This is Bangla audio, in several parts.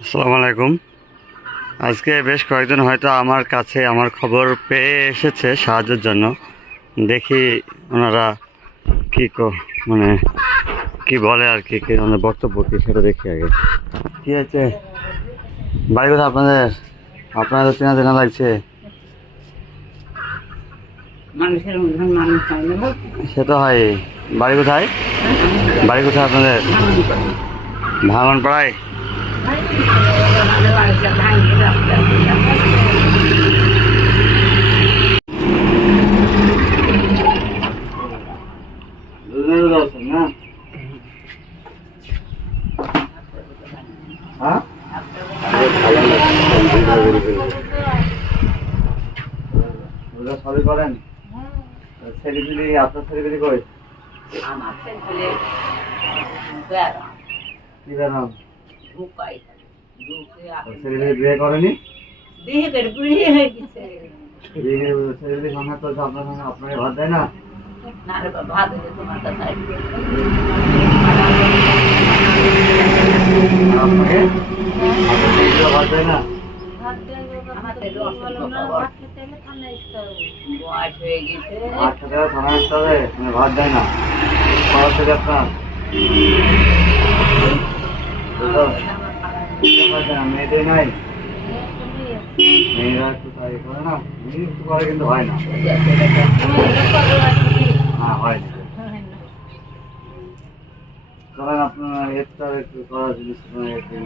আসসালামু আলাইকুম। আজকে বেশ কয়েকজন হয়তো আমার কাছে আমার খবর পেয়ে এসেছে সাহায্যের জন্য। দেখি ওনারা কি মানে কি বলে আর কি ওনার বক্তব্য কি সেটা দেখি আগে। কি আছে বাড়ি কোথায় আপনাদের? আপনাদের চেনা চেনা লাগছে? মানুষের মানুষ হয় না সে তো হয়। বাড়ি কোথায়? বাড়ি কোথায় আপনাদের? ভাঙন পাড়ায় আমাদের বাড়িটা ভাঙিয়ে রোজা আছেন না হ্যাঁ রোজা সবই করেন ছেলেপিলি আপনার ছেলেপিলি কই আমার ছেলে বেড়া কি বেরাম ঢুকাই ঢুকে ছেলেপিলি বিয়ে করেনি? দিয়ে করে বুড়িয়ে হয়ে গেছে। বিয়ে ছেলেপিলি সংসার চলছে আপনার সঙ্গে আপনাকে ভাত দেয় না? না রে বাবা ভাত হলে তোমার কাছে আপনাকে? আপনাকে ভাত দেয় না? ভাত আপনার মেয়েরা তাই করে মেয়ে একটু করে কিন্তু হয় না কারণ আপনার একটু করার জিনিস আপনার একদিন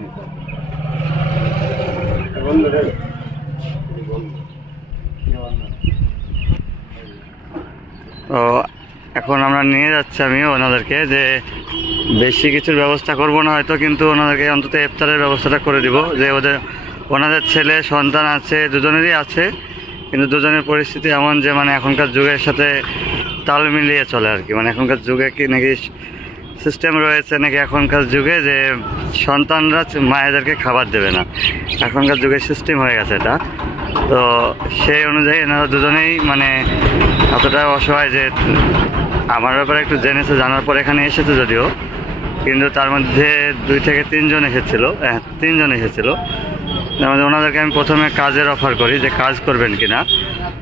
বন্ধ রে তো এখন আমরা নিয়ে যাচ্ছি আমি ওনাদেরকে যে বেশি কিছুর ব্যবস্থা করব না, হয়তো কিন্তু ওনাদেরকে অন্তত ইফতারের ব্যবস্থাটা করে দিব। যে ওদের, ওনাদের ছেলে, সন্তান আছে, দুজনেরই আছে, কিন্তু দুজনের পরিস্থিতি এমন যে মানে এখনকার যুগের সাথে তাল মিলিয়ে চলে আর কি। মানে এখনকার যুগে কি নাকি সিস্টেম রয়েছে নাকি এখনকার যুগে যে সন্তানরা মায়েদেরকে খাবার দেবে না। এখনকার যুগে সিস্টেম হয়ে গেছে এটা। তো সেই অনুযায়ী এনারা দুজনেই মানে এতটা অসহায় যে আমার ব্যাপারে একটু জেনেছে জানার পর এখানে এসেছে যদিও। কিন্তু তার মধ্যে দুই থেকে তিনজন এসেছিল হ্যাঁ, তিনজন এসেছিল। মধ্যে ওনাদেরকে আমি প্রথমে কাজের অফার করি যে কাজ করবেন কিনা।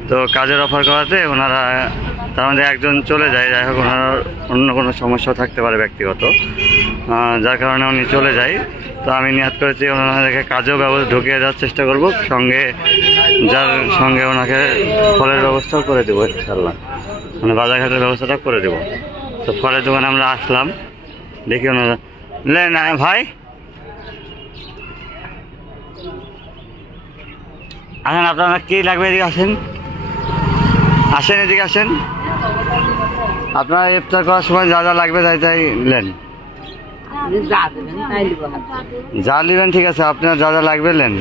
তো কাজের অফার করাতে ওনারা তার মধ্যে একজন চলে যায় যাই হোক ওনার অন্য কোনো সমস্যা থাকতে পারে ব্যক্তিগত। যার কারণে উনি চলে যায়। তো আমি নিয়াত করেছি ওনাদেরকে কাজেও ব্যবস্থা ঢুকিয়ে দেওয়ার চেষ্টা করব। সঙ্গে যার সঙ্গে ওনাকে ফলের ব্যবস্থাও করে দেবো ইনশাল্লাহ মানে বাজারঘাটের ব্যবস্থাটা করে দেবো। তো ফলের দোকানে আমরা আসলাম দেখি ওনারা আহ, ভাই? আসেন আপনারা কি লাগবে এদিকে আসেন? আসেন এদিকে আসেন। আপনারা ইফতার করার সময় যা যা লাগবে তাই তাই নেন। যা নেবেন ঠিক আছে আপনার যা যা লাগবে নেন।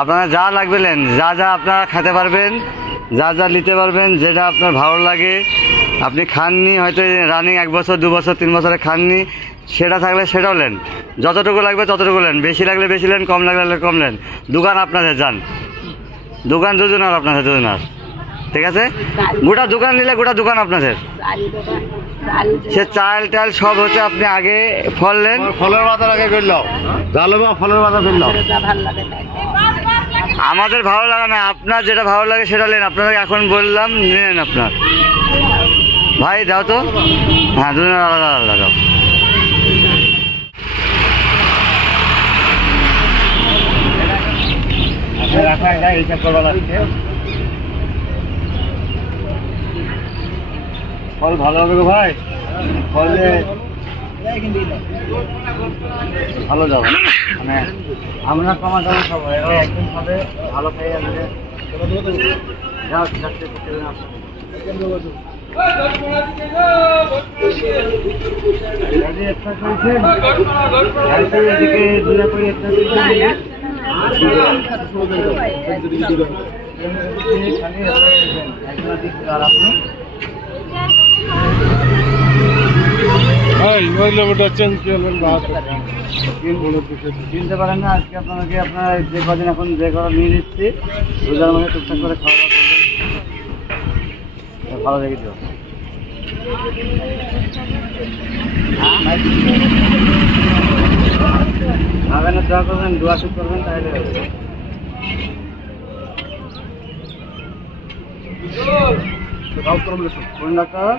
আপনারা যা লাগবে নেন যা যা আপনারা খেতে পারবেন যা যা নিতে পারবেন যেটা আপনার ভালো লাগে। আপনি খাননি হয়তো রানিং এক বছর দু বছর তিন বছরে খাননি সেটা থাকলে সেটাও নেন। যতটুকু লাগবে ততটুকু নেন। বেশি লাগলে বেশি নেন কম লাগলে কম নেন। দোকান আপনাদের যান। দোকান দুজনের আপনাদের দুজনের। ঠিক আছে? গোটা দোকান নিলে গোটা দোকান আপনাদের। সে চাল টাল সব হচ্ছে আপনি আগে ফল নেন। ফলের বাজার আগে করল জালো বা ফলের বাজার করল যা ভালো লাগে তাই দেবেন। আমাদের ভালো লাগে না আপনার যেটা ভালো লাগে সেটা নেন। আপনাকে এখন বললাম নেন আপনার। ভাই দাও তো। হ্যাঁ দুজনের আলাদা আলাদা দাও। ফল ভালো হবে গো ভাই? ফল ভালো যাবে। মানে আমরা কমা একদিন ভালো যাবে যাও চারটে করতে হবে একজন দিচ্ছে আর আপনি। চিনতে পারেন না আজকে আপনাকে আপনার যে কদিন এখন যে করা নিয়ে নিচ্ছি রোজার টুকটাক করে খাওয়া দাওয়া করবেন। ভালো দেখে দিও ভাবেন দোয়া করবেন দোয়া শুট করবেন তাহলে কোন ডাক্তার? হ্যাঁ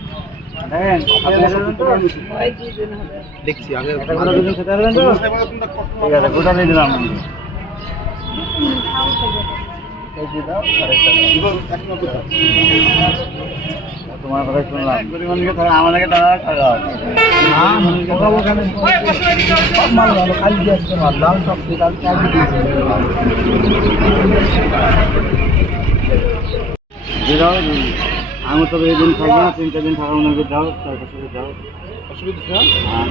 দেখছি আগে দুদিন খেতে পারবেন তো? ঠিক আছে গোটা দিয়ে দিলাম। তোমার কথা শুনলাম। আমাদেরকে তারা টাকা আমি তবে এই দিন থাকব না তিন চার দিন থাকার মনে যাও চার পাঁচ যাও। অসুবিধা হ্যাঁ।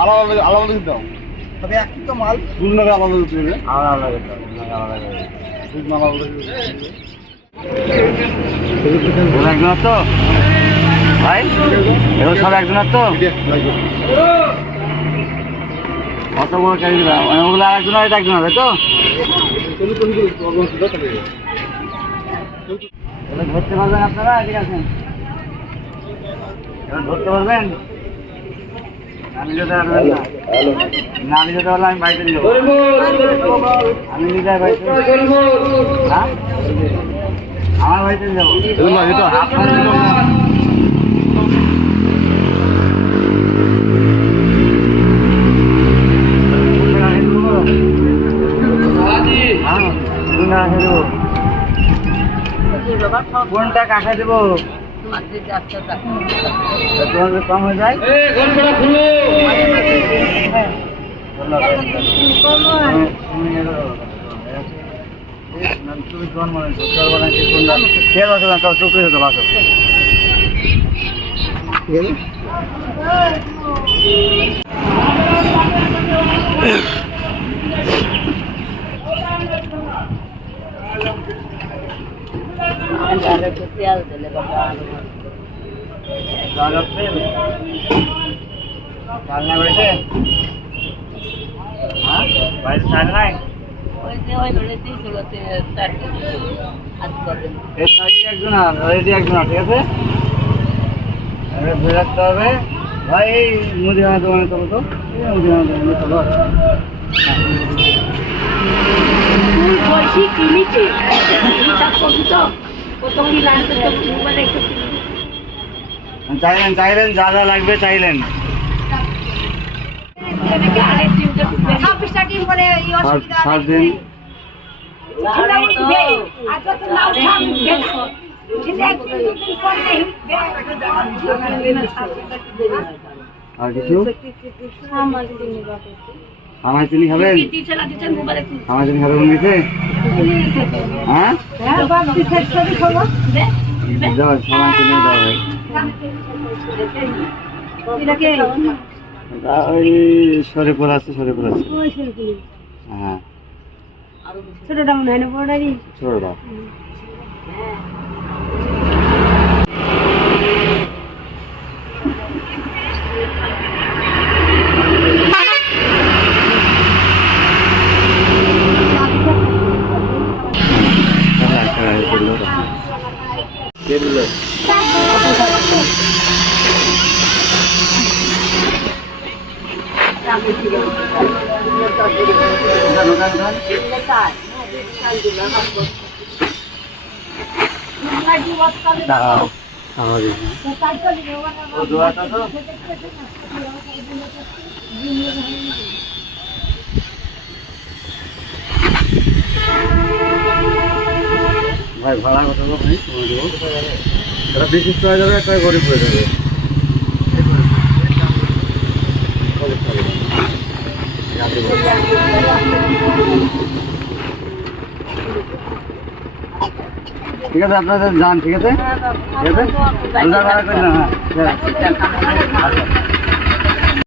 আলাদা না। আলাদা দাও তবে একই তো মাল। দুটো আলাদা দিতে হবে আলাদা আলাদা দুধ মাল আলাদা একজনের তো? ভাই সব একজনের তো? কত বড় পারবেন আপনারা? ঠিক আছে এবার ধরতে পারবেন? আমি যেতে পারবেন না। না, আমি পারলে আমি বাড়িতে নিয়ে আমি যাই বাড়িতে। হ্যাঁ আমার বাড়িতে নিয়ে যাব আপনার জন্য না। হ্যাঁ, দুই টাকা খেয়ে দেবো। কোনটা কাকা দেবো তোমার যে যাচ্ছে টাকা তোমার যদি কম হয়ে যায় হ্যাঁ। হ্যাঁ, তুমি এটা দাও। এই, না, তুমি কোন মানে ধরতে পারব না কি একজন আর একজন ঠিক আছে? ধরে রাখতে হবে। ভাই এই মুদিখানা দোকানে চলো তো। মুদিখানা দোকানে চলো। বসি কিনেছি তো? প্রথম লাস্টে তো মোবাইল চাইলেন চাইলেন যা যা লাগবে চাইলেন। ছাব্বিশটা টিম বলে এই অসুবিধা নেই। আর কিছু? আমার চিনি খাবেন? আমার চিনি খাবেন দিতে হ্যাঁ? দাও সবাই চিনি দাও ওই সরিপুর আছে সরিপুর আছে। হ্যাঁ। ছোটটা মনে হয় না ছোটটা। দাঁড়াও ভাই ভাড়া কত? ভাই তোমার দেবো এটা বিশিষ্ট হয়ে যাবে একটা গরিব হয়ে যাবে ঠিক আছে আপনাদের যান ঠিক আছে? ঠিক আছে?